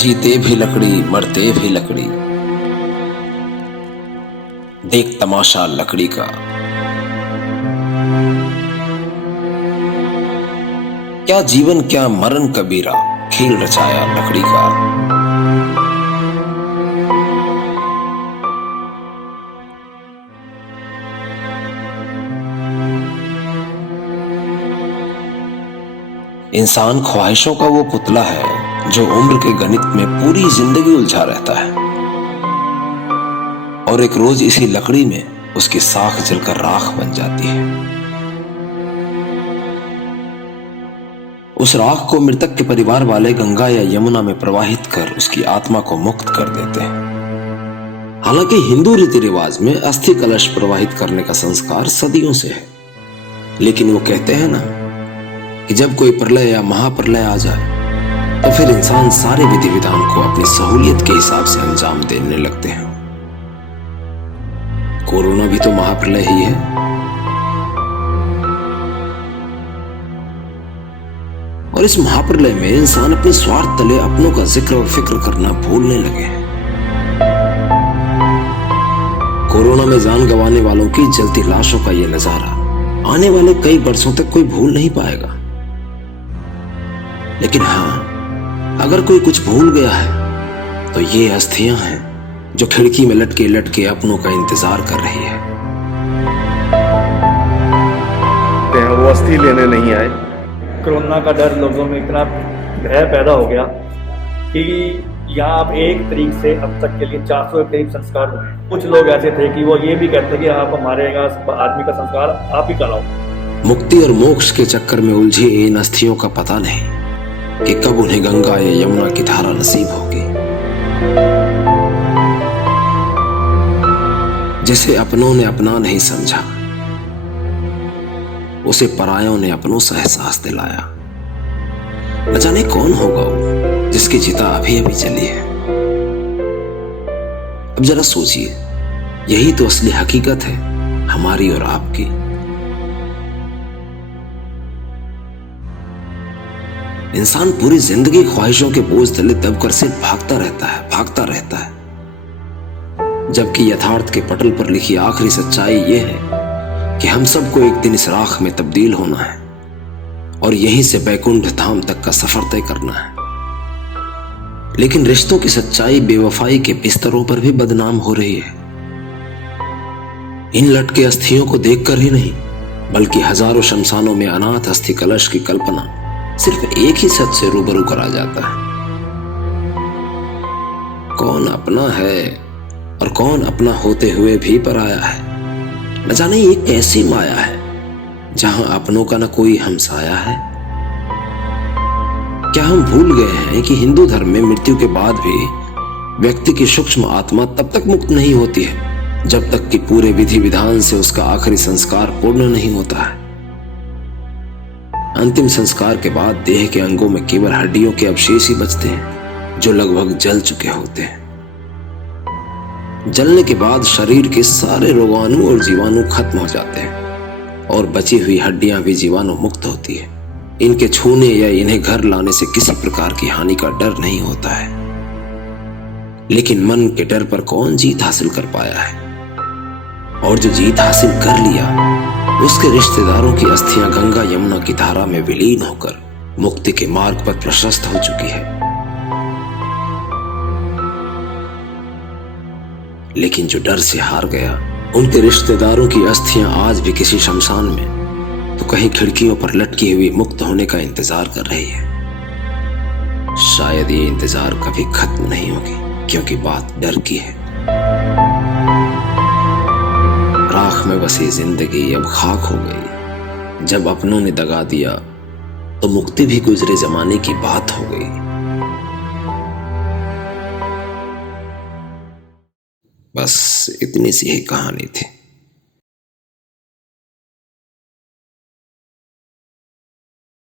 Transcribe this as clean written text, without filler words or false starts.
जीते भी लकड़ी मरते भी लकड़ी, देख तमाशा लकड़ी का। क्या जीवन क्या मरण कबीरा, खेल रचाया लकड़ी का। इंसान ख्वाहिशों का वो पुतला है जो उम्र के गणित में पूरी जिंदगी उलझा रहता है, और एक रोज इसी लकड़ी में उसकी साख जलकर राख बन जाती है। उस राख को मृतक के परिवार वाले गंगा या यमुना में प्रवाहित कर उसकी आत्मा को मुक्त कर देते हैं। हालांकि हिंदू रीति रिवाज में अस्थि कलश प्रवाहित करने का संस्कार सदियों से है, लेकिन वो कहते हैं ना कि जब कोई प्रलय या महाप्रलय आ जाए तो फिर इंसान सारे विधि विधान को अपनी सहूलियत के हिसाब से अंजाम देने लगते हैं। कोरोना भी तो महाप्रलय ही है। और इस महाप्रलय में इंसान अपने स्वार्थ तले अपनों का जिक्र और फिक्र करना भूलने लगे हैं। कोरोना में जान गंवाने वालों की जलती लाशों का यह नजारा आने वाले कई वर्षों तक कोई भूल नहीं पाएगा। लेकिन हाँ, अगर कोई कुछ भूल गया है तो ये अस्थियां हैं जो खिड़की में लटके लटके अपनों का इंतजार कर रही है। वो अस्थि लेने नहीं आए। कोरोना का डर लोगों में इतना भय पैदा हो गया कि यहाँ अब 1 तारीख से अब तक के लिए 400 के करीब संस्कार हुए। कुछ लोग ऐसे थे कि वो ये भी कहते कि आप हमारे आदमी का संस्कार आप ही कराओ। मुक्ति और मोक्ष के चक्कर में उलझे इन अस्थियों का पता नहीं कि कब उन्हें गंगा या यमुना की धारा नसीब होगी। जिसे अपनों ने अपना नहीं समझा, उसे परायों ने अपनों सा एहसास दिलाया। न जाने कौन होगा वो जिसकी चिता अभी अभी चली है। अब जरा सोचिए, यही तो असली हकीकत है हमारी और आपकी। इंसान पूरी जिंदगी ख्वाहिशों के बोझ तले दबकर सिर्फ भागता रहता है, जबकि यथार्थ के पटल पर लिखी आखिरी सच्चाई यह है कि हम सबको एक दिन इस राख में तब्दील होना है और यहीं से बैकुंठ धाम तक का सफर तय करना है। लेकिन रिश्तों की सच्चाई बेवफाई के बिस्तरों पर भी बदनाम हो रही है। इन लटके अस्थियों को देखकर ही नहीं, बल्कि हजारों शमशानों में अनाथ अस्थि कलश की कल्पना सिर्फ एक ही सच से रूबरू करा जाता है। कौन अपना है और कौन अपना होते हुए भी पराया है। न जाने ये कैसी माया है जहां अपनों का न कोई हमसाया है। क्या हम भूल गए हैं कि हिंदू धर्म में मृत्यु के बाद भी व्यक्ति की सूक्ष्म आत्मा तब तक मुक्त नहीं होती है जब तक कि पूरे विधि विधान से उसका आखिरी संस्कार पूर्ण नहीं होता है। अंतिम संस्कार के बाद देह के अंगों में केवल हड्डियों के अवशेष ही बचते हैं जो लगभग जल चुके होते हैं। जलने के बाद शरीर के सारे रोगाणु और जीवाणु खत्म हो जाते हैं और बची हुई हड्डियां भी जीवाणु मुक्त होती है। इनके छूने या इन्हें घर लाने से किसी प्रकार की हानि का डर नहीं होता है। लेकिन मन के डर पर कौन जीत हासिल कर पाया है, और जो जीत हासिल कर लिया उसके रिश्तेदारों की अस्थियां गंगा यमुना की धारा में विलीन होकर मुक्ति के मार्ग पर प्रशस्त हो चुकी है। लेकिन जो डर से हार गया, उनके रिश्तेदारों की अस्थियां आज भी किसी शमशान में तो कहीं खिड़कियों पर लटकी हुई मुक्त होने का इंतजार कर रही है। शायद ये इंतजार कभी खत्म नहीं होगी, क्योंकि बात डर की है। राख में बसी जिंदगी अब खाक हो गई। जब अपनों ने दगा दिया तो मुक्ति भी गुजरे जमाने की बात हो गई। बस इतनी सी ही कहानी थी।